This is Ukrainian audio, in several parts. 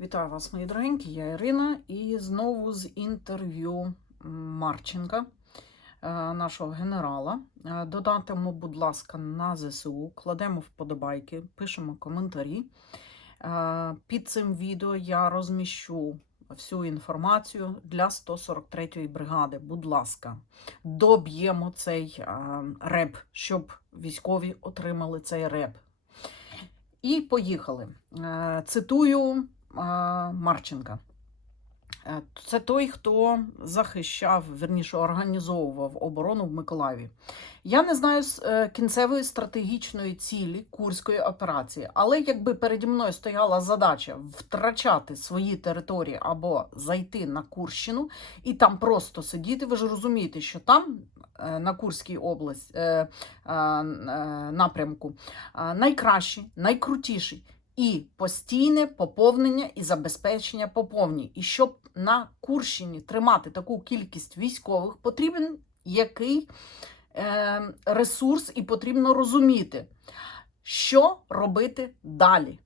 Вітаю вас, мої дорогенькі, я Ірина, і знову з інтерв'ю Марченка, е, нашого генерала. Е, Додатимо, будь ласка, на ЗСУ, кладемо вподобайки, пишемо коментарі. Е, Під цим відео я розміщу всю інформацію для 143-ї бригади. Будь ласка, доб'ємо цей реп, щоб військові отримали цей реп. І поїхали. Цитую Марченка. Е, Це той, хто захищав, верніше, організовував оборону в Миколаєві. Я не знаю е, кінцевої стратегічної цілі Курської операції, але якби переді мною стояла задача втрачати свої території або зайти на Курщину і там просто сидіти, ви ж розумієте, що там е, на Курській області напрямку найкращий, найкрутіший і постійне поповнення і забезпечення поповні. І щоб на Курщині тримати таку кількість військових, потрібен який е, ресурс, і потрібно розуміти, що робити далі.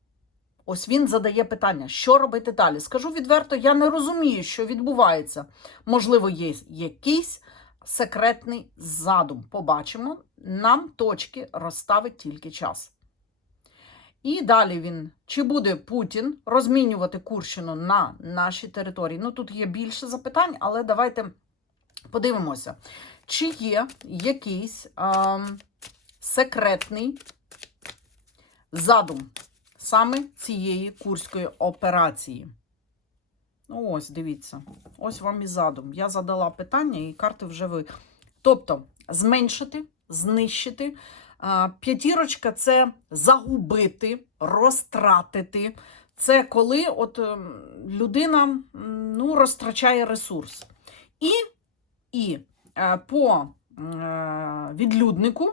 Ось він задає питання, що робити далі. Скажу відверто, я не розумію, що відбувається. Можливо, є якийсь секретний задум. Побачимо. Нам точки розставить тільки час. І далі він, чи буде Путін розмінювати Курщину на наші території? Ну тут є більше запитань, але давайте подивимося, чи є якийсь ем, секретний задум саме цієї курської операції. Ну, ось, дивіться, ось вам і задум. Я задала питання, і карти вже ви. Тобто, зменшити, знищити. П'ятірочка це загубити, розтратити. Це коли от ем, людина ну, розтрачає ресурс. І, і е, по е, відлюднику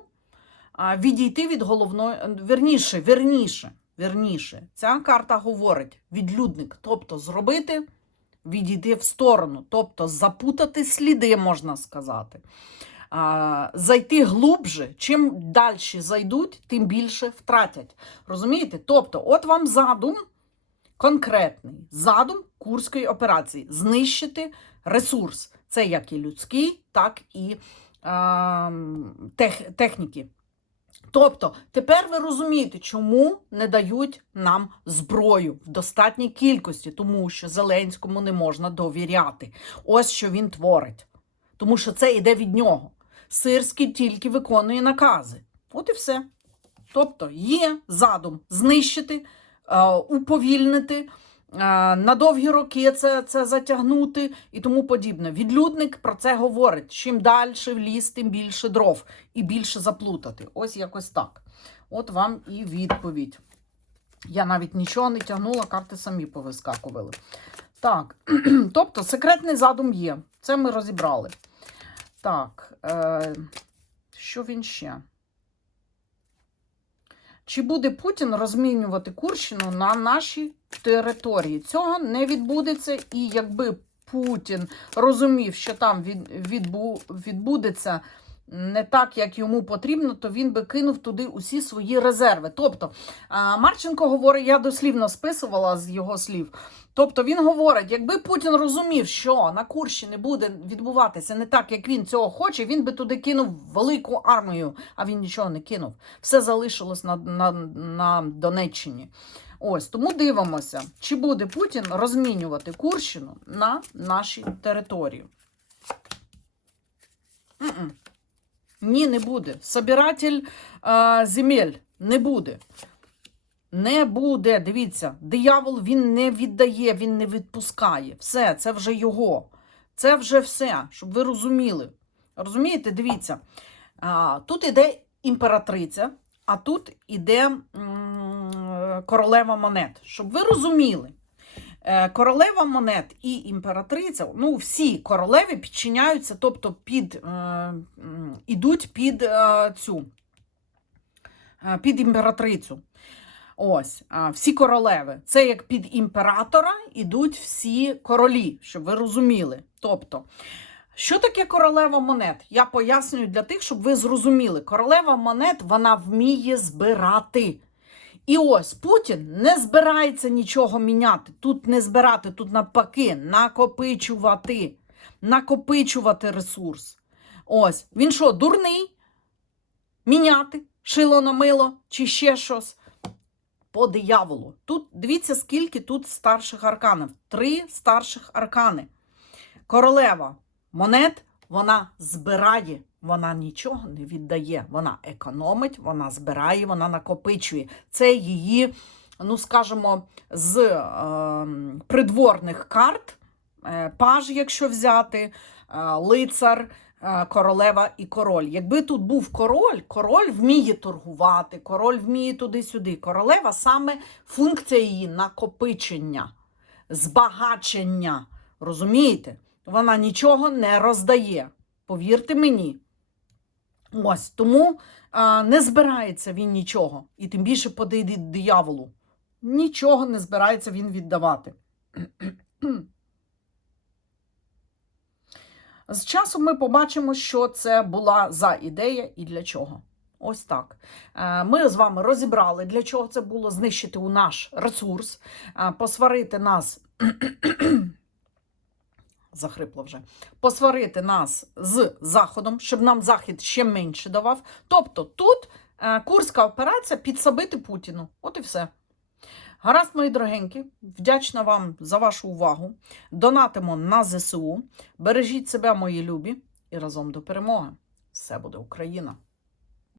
відійти від головної, верніше, верніше, верніше. Ця карта говорить відлюдник, тобто зробити, відійти в сторону, тобто запутати сліди, можна сказати. А, зайти глубже, чим далі зайдуть, тим більше втратять. Розумієте? Тобто, от вам задум конкретний задум Курської операції знищити ресурс. Це як і людський, так і а, тех, техніки. Тобто, тепер ви розумієте, чому не дають нам зброю в достатній кількості, тому що Зеленському не можна довіряти. Ось що він творить. Тому що це йде від нього. Сирський тільки виконує накази. От і все. Тобто є задум знищити, е, уповільнити, е, на довгі роки це, це затягнути і тому подібне. Відлюдник про це говорить. Чим далі в ліс, тим більше дров і більше заплутати. Ось якось так. От вам і відповідь. Я навіть нічого не тягнула, карти самі повискакували. Так, тобто секретний задум є. Це ми розібрали. Так, е, що він ще? Чи буде Путін розмінювати Курщину на нашій території? Цього не відбудеться, і якби Путін розумів, що там від, відбу, відбудеться не так, як йому потрібно, то він би кинув туди усі свої резерви. Тобто, Марченко говорить, я дослівно списувала з його слів. Тобто він говорить, якби Путін розумів, що на Курщині буде відбуватися не так, як він цього хоче, він би туди кинув велику армію, а він нічого не кинув. Все залишилось на, на, на Донеччині. Ось тому дивимося, чи буде Путін розмінювати Курщину на нашій території. М-м. Ні, не буде. Собиратель е, земель не буде. Не буде. Дивіться, диявол він не віддає, він не відпускає. Все, це вже його. Це вже все, щоб ви розуміли. Розумієте, дивіться. А, тут іде імператриця, а тут іде м, королева монет. Щоб ви розуміли. Е, Королева монет і імператриця, ну всі королеви підчиняються, тобто під, е, ідуть під е, цю, під імператрицю. Ось, всі королеви. Це як під імператора ідуть всі королі, щоб ви розуміли. Тобто, що таке королева монет? Я пояснюю для тих, щоб ви зрозуміли. Королева монет вона вміє збирати. І ось Путін не збирається нічого міняти. Тут не збирати, тут навпаки, накопичувати, накопичувати ресурс. Ось він що, дурний? Міняти шило на мило чи ще щось? По дияволу. Тут дивіться, скільки тут старших арканів. Три старших аркани. Королева монет вона збирає, вона нічого не віддає. Вона економить, вона збирає, вона накопичує. Це її, ну скажімо, з е, придворних карт, е, паж, якщо взяти, е, лицар. е, Королева і король. Якби тут був король, король вміє торгувати, король вміє туди-сюди. Королева саме функція її накопичення, збагачення. Розумієте? Вона нічого не роздає. Повірте мені. Ось тому а, не збирається він нічого. І тим більше подійде дияволу. Нічого не збирається він віддавати. З часом ми побачимо, що це була за ідея і для чого. Ось так. Ми з вами розібрали, для чого це було знищити у наш ресурс, посварити нас. Захрипло вже. Посварити нас з Заходом, щоб нам Захід ще менше давав. Тобто тут е, курська операція підсобити Путіну. От і все. Гаразд, мої дорогенькі, вдячна вам за вашу увагу. Донатимо на ЗСУ. Бережіть себе, мої любі, і разом до перемоги. Все буде Україна!